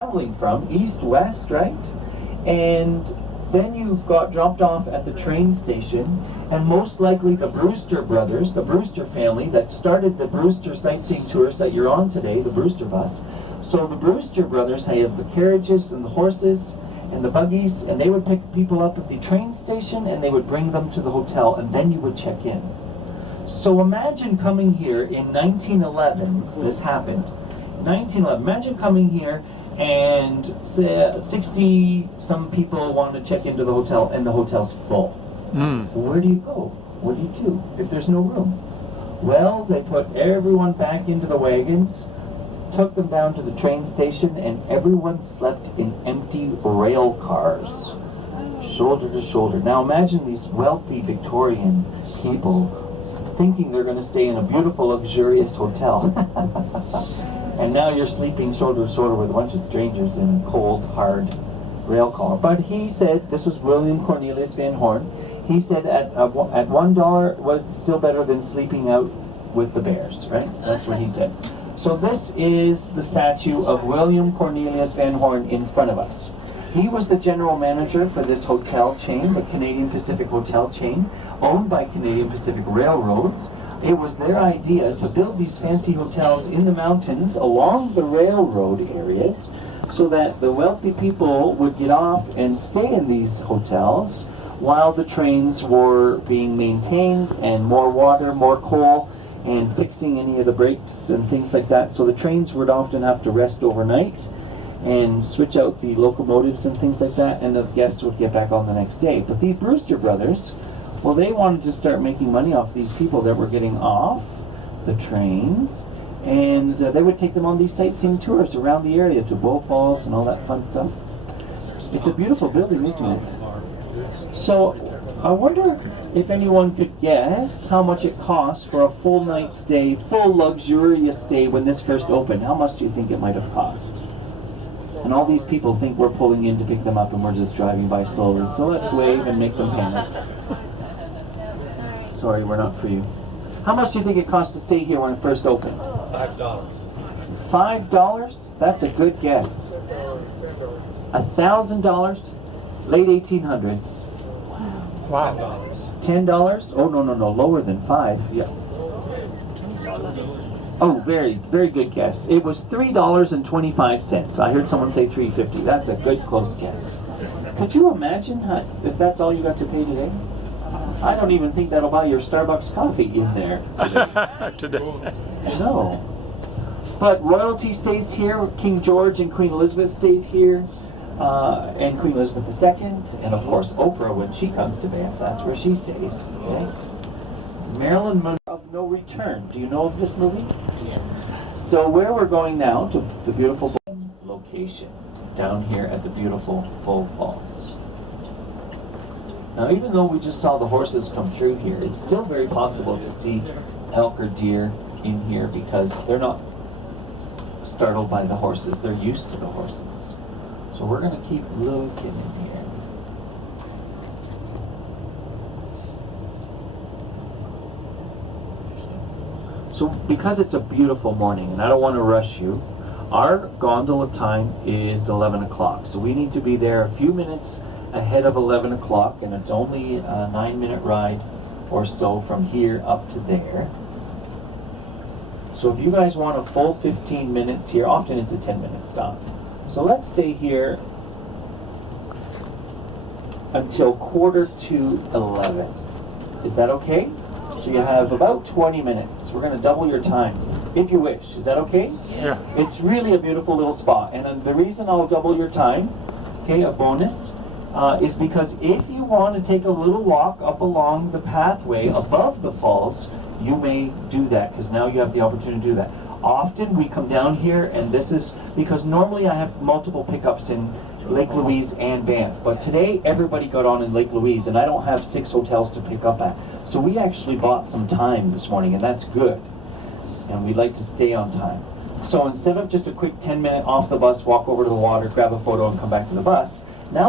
traveling from, east, west, right? And then you got dropped off at the train station, and most likely the Brewster brothers, the Brewster family that started the Brewster sightseeing tours that you're on today, the Brewster bus. So the Brewster brothers had the carriages and the horses and the buggies, and they would pick people up at the train station and they would bring them to the hotel, and then you would check in. So imagine coming here in 1911, this happened. 1911, imagine coming here and 60 some people want to check into the hotel and the hotel's full. Where do you go? What do you do if there's no room? Well, they put everyone back into the wagons, took them down to the train station, and everyone slept in empty rail cars, shoulder to shoulder. Now imagine these wealthy Victorian people thinking they're going to stay in a beautiful, luxurious hotel. And now you're sleeping shoulder to shoulder with a bunch of strangers in a cold, hard rail car. But he said, this was William Cornelius Van Horn, he said at $1 was still better than sleeping out with the bears, right? That's what he said. So this is the statue of William Cornelius Van Horn in front of us. He was the general manager for this hotel chain, the Canadian Pacific Hotel chain, owned by Canadian Pacific Railroads. It was their idea to build these fancy hotels in the mountains along the railroad areas so that the wealthy people would get off and stay in these hotels while the trains were being maintained, and more water, more coal, and fixing any of the brakes and things like that. So the trains would often have to rest overnight and switch out the locomotives and things like that, and the guests would get back on the next day. But the Brewster brothers, well, they wanted to start making money off these people that were getting off the trains, and they would take them on these sightseeing tours around the area to Bow Falls and all that fun stuff. It's a beautiful building, isn't it? So I wonder if anyone could guess how much it cost for a full night stay, full luxurious stay when this first opened. How much do you think it might have cost? And all these people think we're pulling in to pick them up and we're just driving by slowly. So let's wave and make them panic. Sorry, we're not for you. How much do you think it cost to stay here when it first opened? $5. $5? That's a good guess. $1,000? Late 1800s. Wow. $10? Oh, no, lower than 5. Yeah. Oh, very, very good guess. It was $3.25. I heard someone say $3.50. That's a good close guess. Could you imagine if that's all you got to pay today? I don't even think that'll buy your Starbucks coffee in there Today. No. But royalty stays here. King George and Queen Elizabeth stayed here. And Queen Elizabeth II. And of course Oprah, when she comes to Banff, that's where she stays. Okay? Marilyn Monroe of No Return. Do you know of this movie? Yeah. So where we're going now, to the beautiful location down here at the beautiful Bow Falls. Now, even though we just saw the horses come through here, it's still very possible to see elk or deer in here because they're not startled by the horses. They're used to the horses. So we're going to keep looking in here. So because it's a beautiful morning, and I don't want to rush you, our gondola time is 11 o'clock. So we need to be there a few minutes ahead of 11 o'clock, and it's only a 9-minute ride or so from here up to there. So if you guys want a full 15 minutes here, often it's a 10-minute stop. So let's stay here until 11:15. Is that okay? So you have about 20 minutes. We're going to double your time, if you wish. Is that okay? Yeah. It's really a beautiful little spot. And the reason I'll double your time, okay, a bonus, is because if you want to take a little walk up along the pathway above the falls, you may do that, because now you have the opportunity to do that. Often we come down here, and this is because normally I have multiple pickups in Lake Louise and Banff, but today everybody got on in Lake Louise, and I don't have 6 hotels to pick up at. So we actually bought some time this morning, and that's good. And we'd like to stay on time. So instead of just a quick 10-minute off the bus, walk over to the water, grab a photo, and come back to the bus,